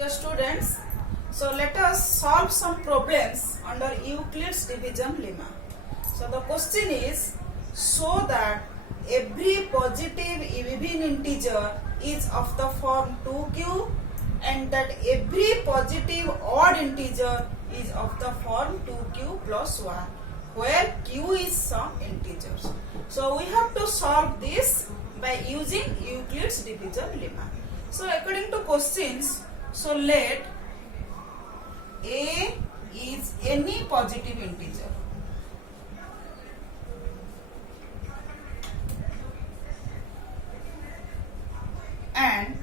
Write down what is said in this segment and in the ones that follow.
Dear students, so let us solve some problems under Euclid's division lemma. So the question is, show that every positive even integer is of the form 2q and that every positive odd integer is of the form 2q plus 1 where q is some integers. So we have to solve this by using Euclid's division lemma. So according to questions, so let a is any positive integer and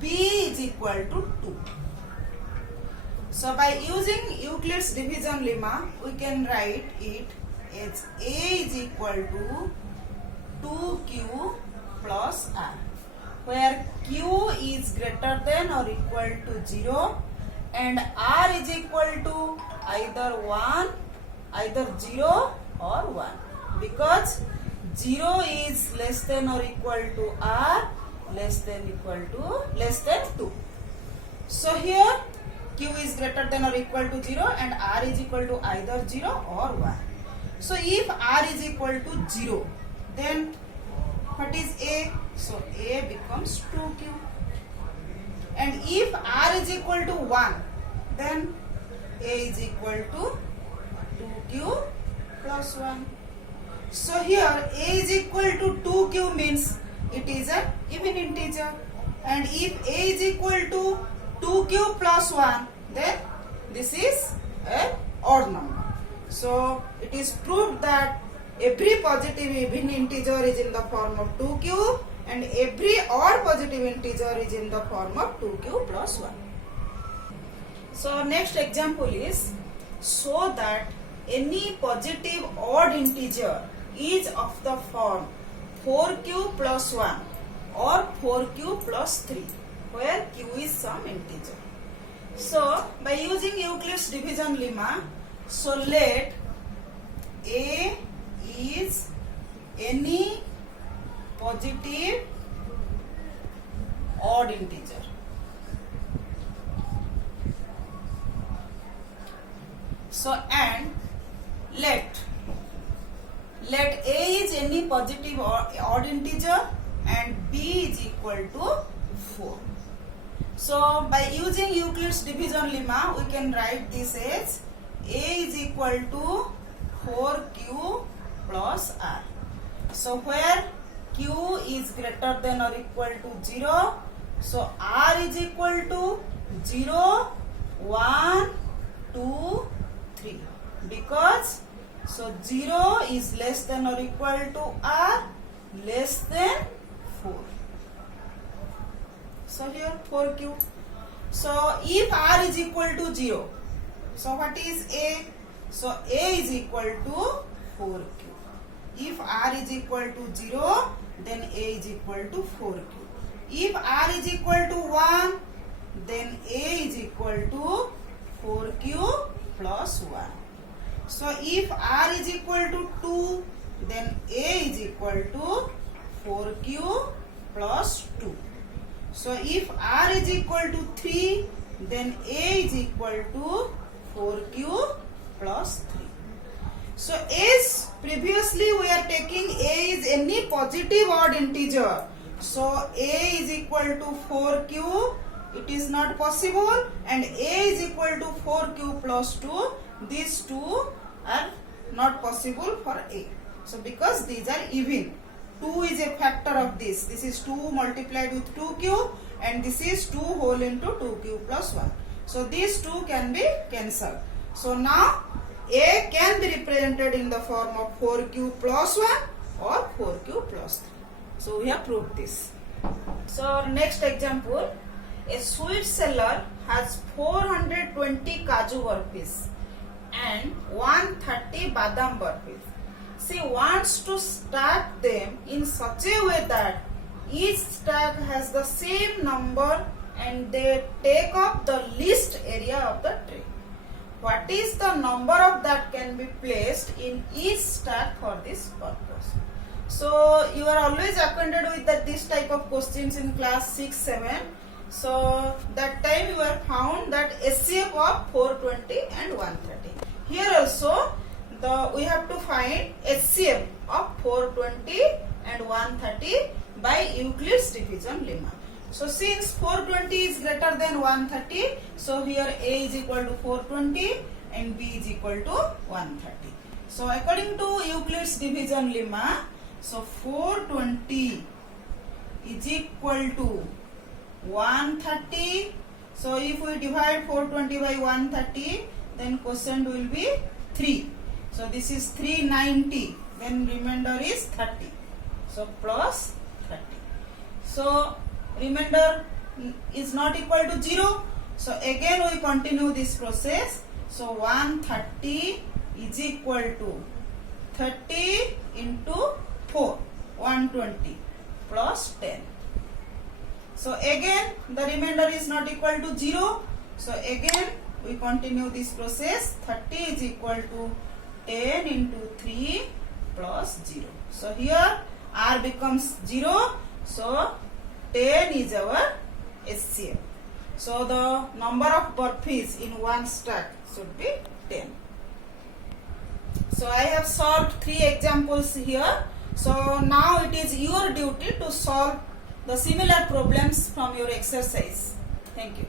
b is equal to 2. So by using Euclid's division lemma, we can write it as a is equal to 2q plus r, where q is greater than or equal to 0 and r is equal to either 0 or 1, because 0 is less than or equal to r less than 2. So here q is greater than or equal to 0 and r is equal to either 0 or 1. So if r is equal to 0, then what is a? So a becomes 2q. And if r is equal to 1, then a is equal to 2q plus 1. So here a is equal to 2q means it is an even integer. And if a is equal to 2q plus 1, then this is an odd number. So it is proved that every positive even integer is in the form of 2q and every odd positive integer is in the form of 2q plus 1. So next example is, show that any positive odd integer is of the form 4q plus 1 or 4q plus 3 where q is some integer. So by using Euclid's division lemma, so let a is any positive odd integer. So and let a is any positive odd integer and b is equal to 4. So by using Euclid's division lemma, we can write this as a is equal to 4q plus r. So where q is greater than or equal to 0, so r is equal to 0, 1, 2, 3, because so 0 is less than or equal to r less than 4. So here 4q. So if r is equal to 0, so what is a? So a is equal to 4q. If r is equal to 0, then a is equal to 4q. If r is equal to 1, then a is equal to 4q plus 1. So if r is equal to 2, then a is equal to 4q plus 2. So if r is equal to 3, then a is equal to 4q plus 3. So as previously we are taking a is any positive odd integer. So a is equal to 4q, it is not possible, and a is equal to 4q plus 2, these two are not possible for a. So because these are even, 2 is a factor of this. This is 2 multiplied with 2q and this is 2 whole into 2q plus 1. So these two can be cancelled. So now a can be represented in the form of 4q plus 1 or 4q plus 3. So we have proved this. So next example, a sweet seller has 420 kaju burfis and 130 badam burfis. She wants to stack them in such a way that each stack has the same number and they take up the least area of the tray. What is the number of that can be placed in each stack for this purpose? So you are always acquainted with this type of questions in class 6, 7. So that time of 420 and 130. Here also we have to find HCF of 420 and 130 by Euclid's division lemma. So since 420 is greater than 130, so here A is equal to 420 and B is equal to 130. So according to Euclid's division lemma, so 420 is equal to 130. So if we divide 420 by 130, then quotient will be 3. So this is 390, then remainder is 30. So plus 30. So remainder is not equal to 0. So again we continue this process. So 130 is equal to 30 into 4, 120 plus 10. So again the remainder is not equal to 0. So again we continue this process. 30 is equal to 10 into 3 plus 0. So here R becomes 0. So 10 is our HCF. So the number of burpees in one stack should be 10. So I have solved 3 examples here. So now it is your duty to solve the similar problems from your exercise. Thank you.